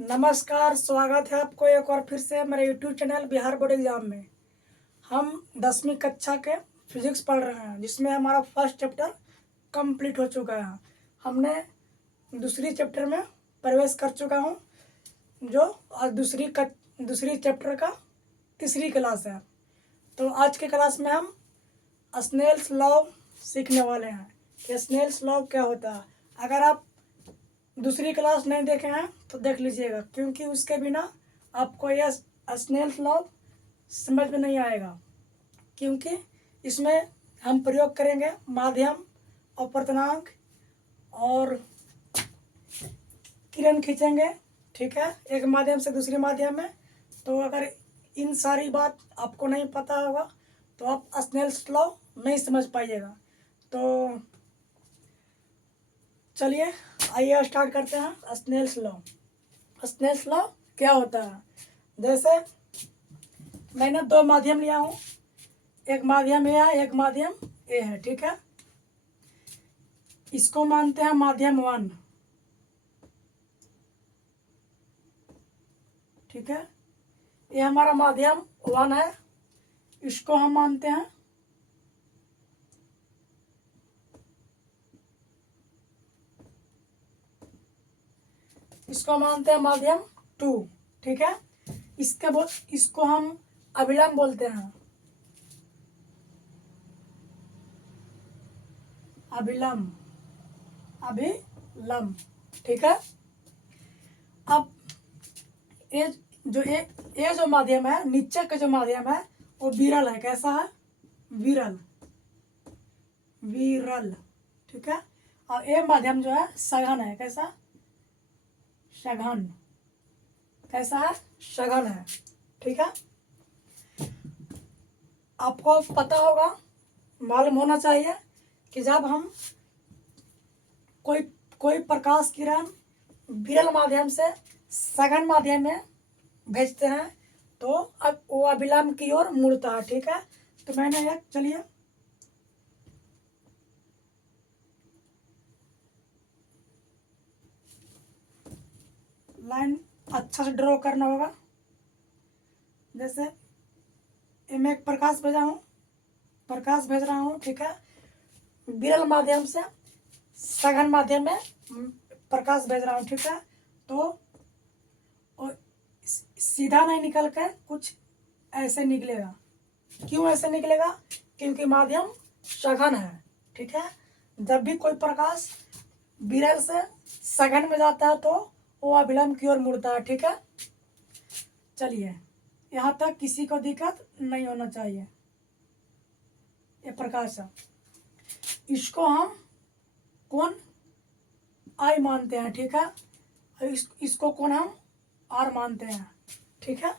नमस्कार, स्वागत है आपको एक और फिर से मेरे YouTube channel Bihar board exam में। हम 10वीं कक्षा के फिजिक्स पढ़ रहे हैं, जिसमें हमारा फर्स्ट चैप्टर कंप्लीट हो चुका है। हमने दूसरी चैप्टर में प्रवेश कर चुका हूं, जो आज दूसरी चैप्टर का तीसरी क्लास है। तो आज के क्लास में हम स्नेल्स लॉ सीखने वाले हैं कि स्नेल्स लॉ क्या होता है। अगर आप दूसरी क्लास नहीं देखे हैं तो देख लीजिएगा, क्योंकि उसके बिना आपको यह स्नेल्स लॉ समझ में नहीं आएगा। क्योंकि इसमें हम प्रयोग करेंगे माध्यम, अपवर्तनांक और किरण खींचेंगे, ठीक है, एक माध्यम से दूसरे माध्यम में। तो अगर इन सारी बात आपको नहीं पता होगा तो आप स्नेल्स लॉ नहीं समझ पाइएगा। तो चलिए आइए स्टार्ट करते हैं स्नेल्स लॉ। स्नेल्स लॉ क्या होता है? जैसे मैंने दो माध्यम लिया हूँ, एक माध्यम ए है, एक माध्यम ए है, ठीक है। इसको मानते हैं माध्यम 1, ठीक है। ये हमारा माध्यम 1 है, इसको हम मानते हैं माध्यम 2, ठीक है। इसको हम अभिलंब बोलते हैं, अभिलंब, ठीक है। अब ये जो माध्यम है, नीचे का जो माध्यम है वो विरल है। कैसा है? विरल, ठीक है। और ये माध्यम जो है सघन है। कैसा? सघन। कैसा है? सघन है, ठीक है। आपको पता होगा, मालूम होना चाहिए कि जब हम कोई प्रकाश किरण विरल माध्यम से सघन माध्यम में भेजते हैं तो अब वो अभिलंब की ओर मुड़ता है, ठीक है। तो मैंने एक, चलिए लाइन अच्छा से ड्रॉ करना होगा। जैसे मैं एक प्रकाश भेज रहा हूँ, ठीक है, विरल माध्यम से सघन माध्यम में प्रकाश भेज रहा हूँ, ठीक है। तो सीधा नहीं निकल कर कुछ ऐसे निकलेगा। क्यों ऐसे निकलेगा? क्योंकि माध्यम सघन है, ठीक है। जब भी कोई प्रकाश विरल से सघन में जाता है तो वो अभिलंब की ओर मुड़ता है, ठीक है। चलिए, यहाँ तक किसी को दिक्कत नहीं होना चाहिए। ये प्रकाश है, इसको हम कोण आई मानते हैं, ठीक है। इसको कोण हम आर मानते हैं, ठीक है।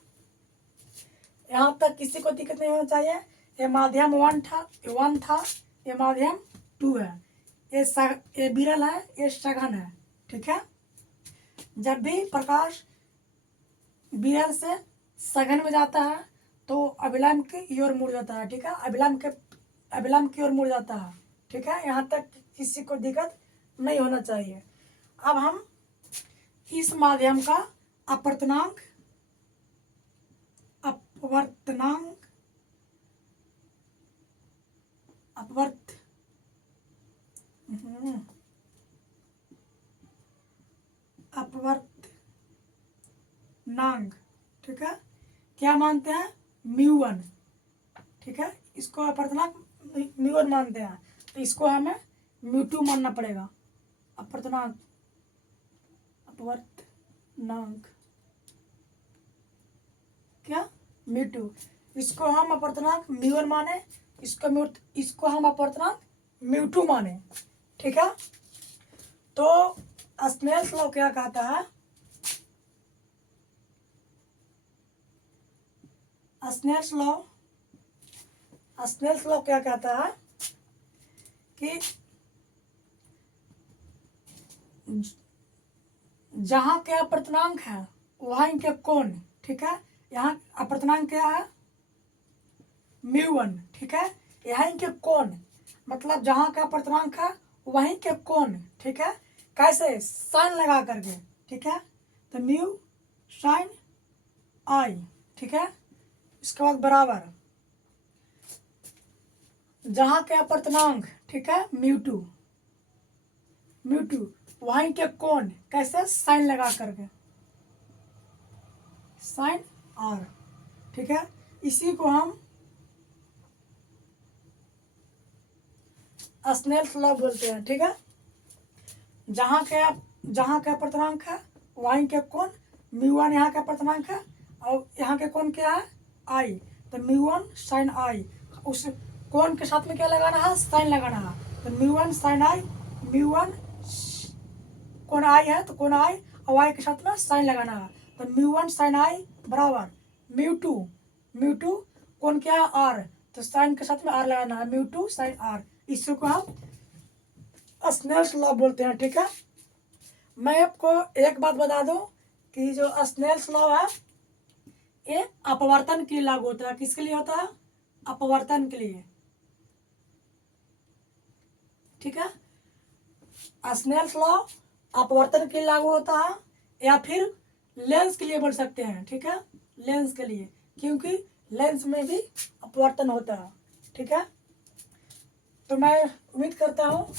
यहाँ तक किसी को दिक्कत नहीं होना चाहिए। ये माध्यम 1 था, ये माध्यम 2 है। ये विरल है, ये सघन है, ठीक है। जब भी प्रकाश विरल से सघन में जाता है तो अभिलंब की ओर मुड़ जाता है, ठीक है। अभिलंब की ओर मुड़ जाता है, ठीक है। यहाँ तक किसी को दिक्कत नहीं होना चाहिए। अब हम इस माध्यम का अपवर्तनांक अपवर्तनांक, ठीक है, क्या मानते हैं? μ1, ठीक है। इसको अपवर्तनांक μ1 मानते हैं, तो इसको हमें μ2 मानना पड़ेगा। अपवर्तनांक क्या? μ2। इसको हम अपवर्तनांक μ1 माने, इसको हम अपवर्तनांक μ2 माने, ठीक है। तो स्नेल्स लॉ क्या कहता है? स्नेल्स लॉ क्या कहता है कि जहां के अपवर्तनांक है वहीं के कोण, ठीक है। यहाँ अपवर्तनांक क्या है? μ1, ठीक है। यहीं के कोण, मतलब जहां का अपवर्तनांक है वहीं के कोण, ठीक है। कैसे? साइन लगा करके, ठीक है। तो μ साइन आई, ठीक है। इसके बाद बराबर जहां के अपर्तनांक, ठीक है, म्यू2 वहीं के कोण, कैसे, साइन लगा करके, साइन आर, ठीक है। इसी को हम स्नेल्स लॉ बोलते हैं, ठीक है। जहां के अपर्तनांक है वहीं के कोण, म्यू1 यहाँ का अपर्तनांक है और यहाँ के कोण क्या है, आई, तो म्यू1 साइन आई, उस कोण के साथ में क्या लगाना है, साइन लगाना है, तो म्यू1 साइन आई, म्यू1 कोण आई है तो कोण आई और आई के साथ में साइन लगाना है, तो म्यू1 साइन आई बराबर म्यू2 कोण क्या है, आर, तो साइन के साथ में आर लगाना है, म्यू2 साइन आर। इसी को हम स्नेल्स लॉ बोलते हैं, ठीक है। मैं आपको एक बात बता दूं कि जो स्नेल्स लॉ है ये अपवर्तन के लिए लागू होता है। किसके लिए होता है, अपवर्तन के लिए, ठीक है। स्नेल्स लॉ अपवर्तन के लिए लागू होता है या फिर लेंस के लिए बोल सकते हैं, ठीक है, लेंस के लिए, क्योंकि लेंस में भी अपवर्तन होता है, ठीक है। तो मैं उम्मीद करता हूँ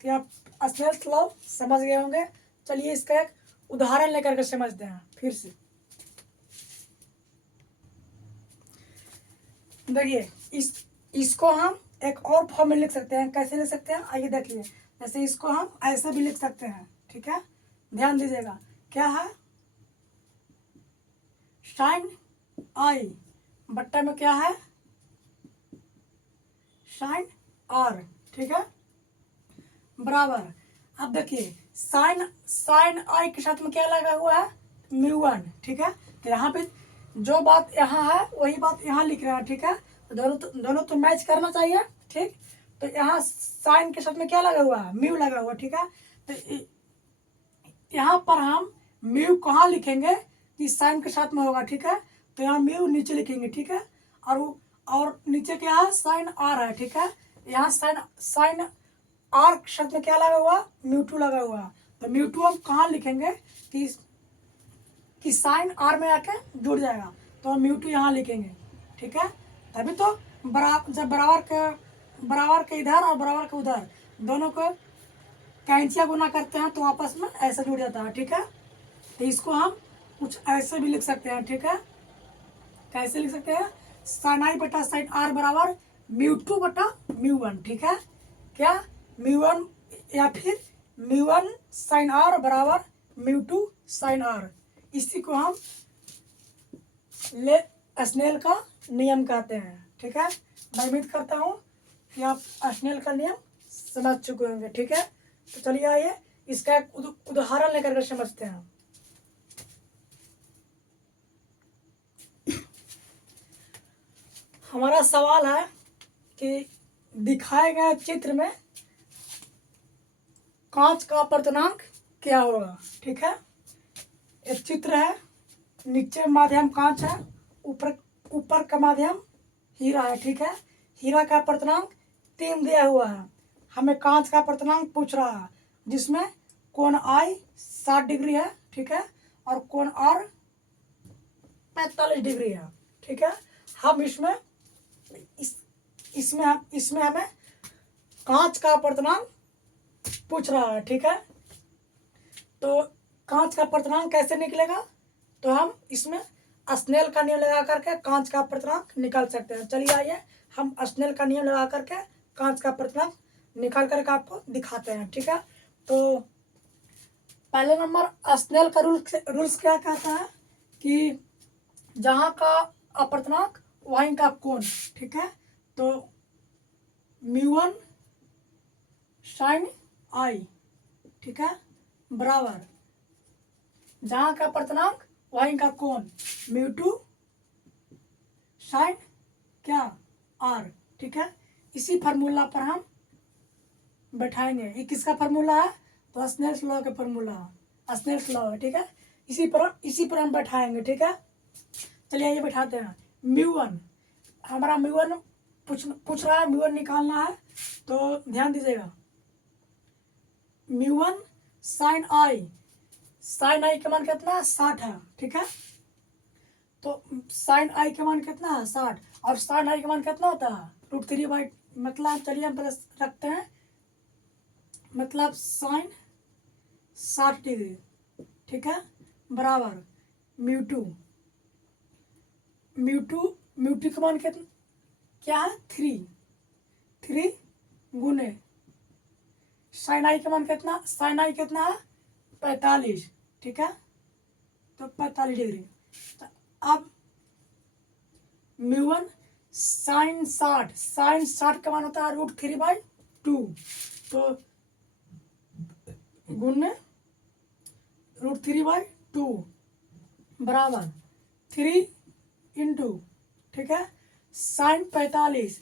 कि आप स्नेल्स लॉ समझ गए होंगे। चलिए इसका एक उदाहरण लेकर के समझते हैं फिर से। देखिए इसको हम एक और फॉर्म में लिख सकते हैं। कैसे लिख सकते हैं, आइए देखिए। जैसे इसको हम ऐसे भी लिख सकते हैं, ठीक है, ध्यान दीजिएगा। क्या है, साइन आई बट्टा में क्या है, साइन आर, ठीक है, बराबर। अब देखिए साइन आई के साथ में क्या लगा हुआ है, म्यू1, ठीक है। तो यहाँ पे जो बात यहाँ है वही बात यहाँ लिख रहे हैं, ठीक है। तो दोनों तो मैच करना चाहिए, ठीक। तो यहाँ साइन के साथ में क्या लगा हुआ है, म्यू लगा हुआ, ठीक है। तो यहाँ पर हम म्यू कहाँ लिखेंगे कि साइन के साथ में होगा, ठीक है। तो यहाँ म्यू नीचे लिखेंगे, ठीक है। और नीचे क्या है, साइन आर है, ठीक है। यहाँ साइन आर के साथ में क्या लगा हुआ, म्यू2 लगा हुआ। तो म्यू2 हम कहाँ लिखेंगे कि साइन आर में आके जुड़ जाएगा, तो हम म्यू2 यहाँ लिखेंगे, ठीक है। तभी तो जब बराबर के इधर और बराबर के उधर दोनों को कैंचिया गुना करते हैं तो आपस में ऐसा जुड़ जाता है, ठीक है। तो इसको हम कुछ ऐसे भी लिख सकते हैं, ठीक है। कैसे लिख सकते हैं, साइन आई बटा साइन आर बराबर म्यू2 बटा म्यू1, ठीक है। क्या, म्यू1 या फिर म्यू1 साइन आर बराबर म्यू2 साइन आर। इसी को हम स्नेल का नियम कहते हैं, ठीक है। मैं उम्मीद करता हूँ कि आप स्नेल का नियम समझ चुके होंगे, ठीक है। तो चलिए आइए इसका एक उदाहरण लेकर के समझते हैं। हमारा सवाल है कि दिखाए गए चित्र में कांच का अपर्तनांक क्या होगा, ठीक है। एक चित्र है, नीचे माध्यम कांच है, ऊपर का माध्यम हीरा है, ठीक है। हीरा का अपर्तनांक 3 दिया हुआ है। हमें कांच का अपर्तनांक पूछ रहा है जिसमें कोण आई 60 डिग्री है, ठीक है, और कोण आर 45 डिग्री है, ठीक है। हम इसमें हमें कांच का अपर्तनांक पूछ रहा है, ठीक है। तो कांच का अपर्तनांक कैसे निकलेगा, तो हम इसमें स्नेल का नियम लगा करके कांच का अपर्तनांक निकाल सकते हैं। चलिए आइए हम स्नेल का नियम लगा करके कांच का अपर्तनांक निकाल करके आपको दिखाते हैं, ठीक है। तो पहले नंबर स्नेल का रूल्स क्या कहता है कि जहाँ का अपर्तनांक वहीं का कोण, ठीक है। तो म्यू1 साइन आई, ठीक है, बराबर जहाँ का अपर्तनांक वहीं का कोण म्यू2 साइन क्या आर, ठीक है। इसी फार्मूला पर हम बैठाएंगे। ये किसका फार्मूला है, तो स्नेल्स लॉ का फार्मूला, स्नेल्स लॉ है, ठीक है। इसी पर हम बैठाएंगे, ठीक है। चलिए ये बैठाते हैं। म्यू1 हमारा म्यू1 पूछ रहा है, म्यू1 निकालना है, तो ध्यान दीजिएगा। म्यू1 साइन आई साइन आई का मान कितना 60 है, ठीक है। तो साइन आई का मान कितना है 60, और साइन आई का मान कितना होता है √3/, मतलब चलिए हम प्लस रखते हैं, मतलब साइन 60 डिग्री, ठीक है, बराबर म्यू2 का मान कितना क्या है 3 गुने साइन आई का मान कितना, साइन आई कितना है 45, ठीक है, तो 45 डिग्री। तो अब म्यू1 साइन 60 का मान होता है √3/2, तो गुने √3/2 बराबर 3 इंटू, ठीक है, साइन 45,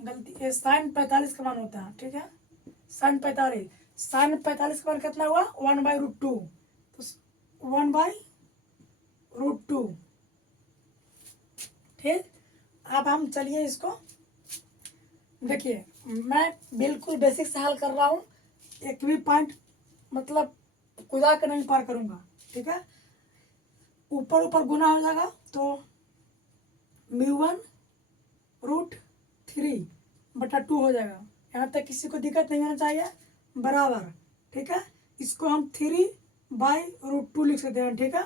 गलती ये साइन 45 का मान होता है, ठीक है, साइन 45 का मान कितना हुआ 1/√2, तो 1/√2, ठीक। अब हम चलिए इसको देखिए, मैं बिल्कुल बेसिक से हल कर रहा हूँ, एक भी पॉइंट मतलब कुदा के नहीं पार करूँगा, ठीक है। ऊपर ऊपर गुना हो जाएगा तो म्यू1 √3/2 हो जाएगा। यहाँ तक किसी को दिक्कत नहीं होना चाहिए, बराबर, ठीक है। इसको हम 3/√2 लिख सकते हैं, ठीक है।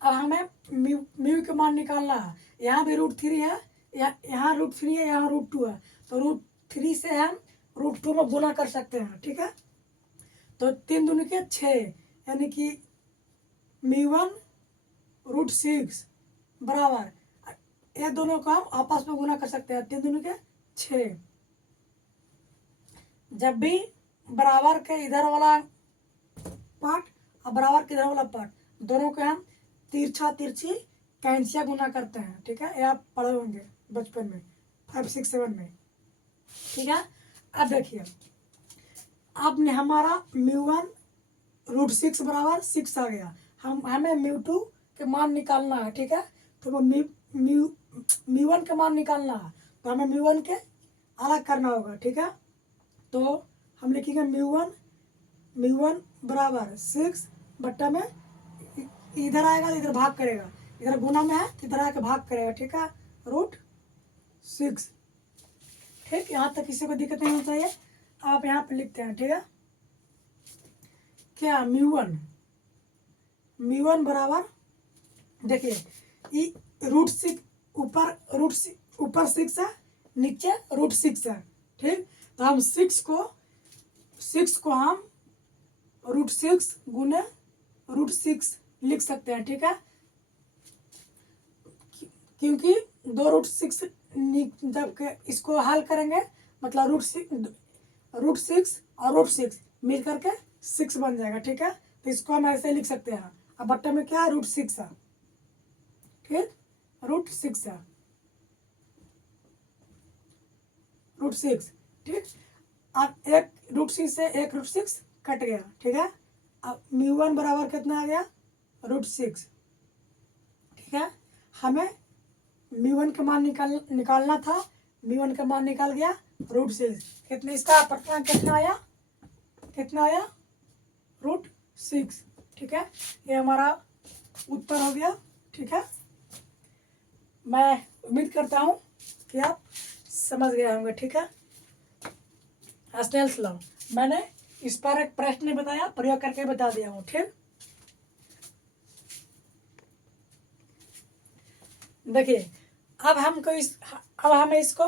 अब हमें म्यू का मान निकालना है, यहाँ भी √3 है, यहाँ √3 है, यहाँ √2 है, तो √3 से हम √2 में गुना कर सकते हैं, ठीक है। तो 3 दूनी के 6, यानी कि म्यू1 √6 बराबर, ये दोनों को हम आपस में गुना कर सकते हैं, 3 दूनी के 6। जब भी बराबर के इधर वाला पार्ट और बराबर के इधर वाला पार्ट दोनों को हम तिरछा तिरछी कैंसिया गुना करते हैं, ठीक है, ये आप पढ़े होंगे बचपन में 5, 6, 7 में, ठीक है। अब देखिए, अब ने हमारा म्यू1 √6 बराबर 6 आ गया, हमें म्यू2 के मान निकालना है, ठीक है। तो म्यू1 का मान निकालना है, तो हमें म्यू1 के अलग करना होगा, ठीक है। तो हम लिखेंगे म्यू1 बराबर 6 बट्टा में इधर आएगा तो इधर भाग करेगा, इधर गुना में है तो इधर आके भाग करेगा, ठीक है, √6, ठीक। यहाँ तक किसी को दिक्कत नहीं होनी चाहिए। आप यहाँ पे लिखते हैं, ठीक है, क्या म्यू1 बराबर, देखिए ये √6 ऊपर 6 है, नीचे √6 है, ठीक। तो हम 6 को हम √6 गुने √6 लिख सकते हैं, ठीक है, क्योंकि 2 √6 जब इसको हल करेंगे मतलब √6 और √6 मिल करके 6 बन जाएगा, ठीक है। तो इसको हम ऐसे लिख सकते हैं, अब बट्टे में क्या है √6 है, ठीक, √6 है, √6, ठीक। अब एक √6 से एक √6 कट गया, ठीक है। अब म्यू1 बराबर कितना आ गया √6, ठीक है। हमें म्यू1 का मान निकालना था, म्यू1 का मान निकाल गया √6, कितने इसका परिमाण कितना आया √6, ठीक है। ये हमारा उत्तर हो गया, ठीक है। मैं उम्मीद करता हूँ कि आप समझ गए होंगे, ठीक है। स्नेल्स लॉ मैंने इस पर एक प्रश्न बताया, प्रयोग करके बता दिया हूँ, ठीक। देखिए, अब हमें इसको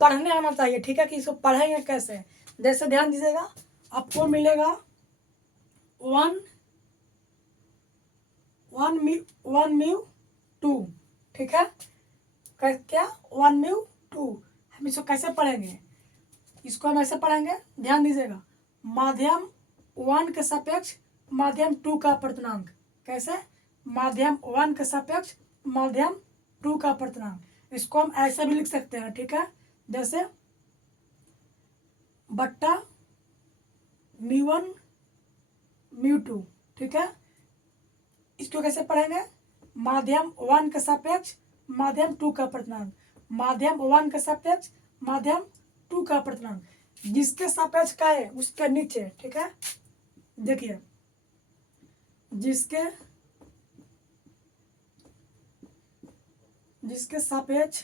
पढ़ने आना चाहिए, ठीक है, कि इसको पढ़ेंगे कैसे। जैसे ध्यान दीजिएगा, आपको मिलेगा 1 म्यू2, ठीक है, क्या 1 म्यू2, हम इसको कैसे पढ़ेंगे, इसको हम ऐसे पढ़ेंगे, ध्यान दीजिएगा, माध्यम 1 के सापेक्ष माध्यम 2 का अपर्तनांक, कैसे, माध्यम 1 के सापेक्ष माध्यम 2 का अपर्तनांक, इसको हम ऐसे भी लिख सकते हैं, ठीक है, जैसे बट्टा म्यू1 म्यू2, ठीक है। इसको कैसे पढ़ेंगे, माध्यम 1 के सापेक्ष माध्यम 2 का अपर्तनांक, माध्यम 1 के सापेक्ष माध्यम 2 का अपर्तनांक, जिसके सापेक्ष का है उसके नीचे, ठीक है, देखिए, जिसके सापेक्ष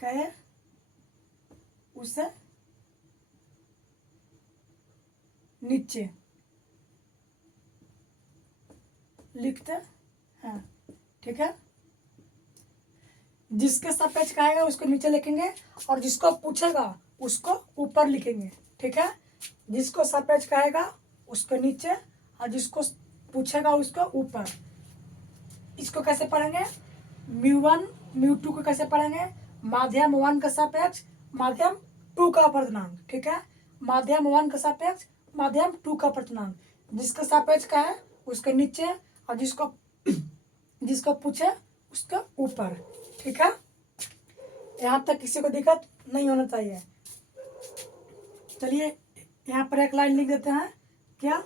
कहे उसे नीचे लिखते हैं, ठीक है। जिसके सापेक्ष कहेगा उसको नीचे लिखेंगे और जिसको पूछेगा उसको ऊपर लिखेंगे, ठीक है। जिसको सापेक्ष कहेगा उसको नीचे और जिसको पूछेगा उसको ऊपर। इसको कैसे पढ़ेंगे? μ1 μ2 को कैसे पढ़ेंगे? माध्यम 1 का सापेक्ष माध्यम 2 का अपर्तनांक, ठीक है। माध्यम 1 का सापेक्ष माध्यम 2 का अपर्तनांक। जिसका सापेक्ष का है उसके नीचे और जिसको पूछे उसका ऊपर, ठीक है। यहाँ तक किसी को दिक्कत नहीं होना चाहिए। चलिए यहाँ पर एक लाइन लिख देते हैं, क्या?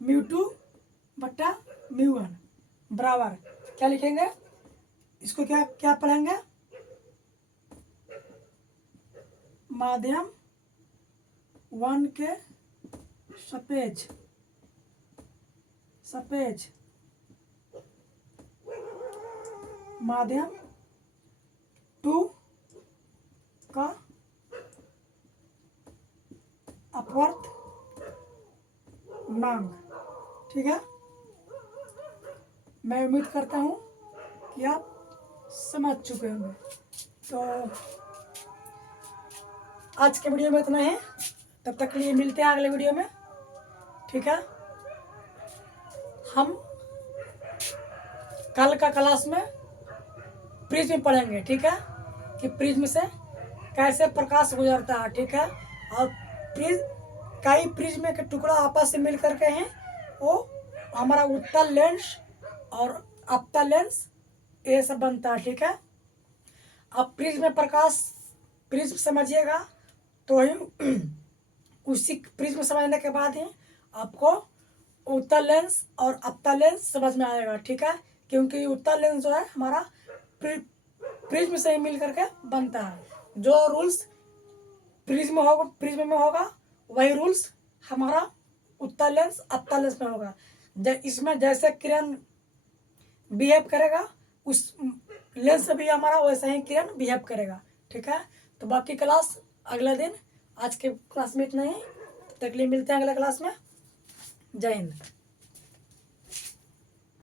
μ2 बट्टा μ1 बराबर क्या लिखेंगे? इसको क्या क्या पढ़ेंगे? माध्यम 1 के सापेक्ष माध्यम 2 का अपवर्तनांक, ठीक है। मैं उम्मीद करता हूँ कि आप समझ चुके होंगे। तो आज के वीडियो में इतना ही, तब तक के लिए मिलते हैं अगले वीडियो में, ठीक है। हम कल का क्लास में प्रिज्म पढ़ेंगे, ठीक है, कि प्रिज्म से कैसे प्रकाश गुजरता है, ठीक है। और कई प्रिज्म के टुकड़ा आपस से मिल करके हैं, वो हमारा उत्तल लेंस और अपतल लेंस ये सब बनता है, ठीक है। अब प्रिज्म समझिएगा तो ही उसी प्रिज्म समझने के बाद ही आपको उत्तल लेंस और अपतल लेंस समझ में आएगा, ठीक है। क्योंकि उत्तल लेंस जो है हमारा प्रिज्म से ही मिल करके बनता है। जो रूल्स प्रिज्म में होगा वही रूल्स हमारा उत्तल लेंस अपतल लेंस में होगा। इसमें जैसे किरण बिहेव करेगा उस लेंस से भी हमारा वैसा ही किरण बिहेव करेगा, ठीक है। तो बाकी क्लास अगले दिन, आज के क्लास में इतना ही, तब तक के लिए मिलते हैं अगले क्लास में। जय हिंद।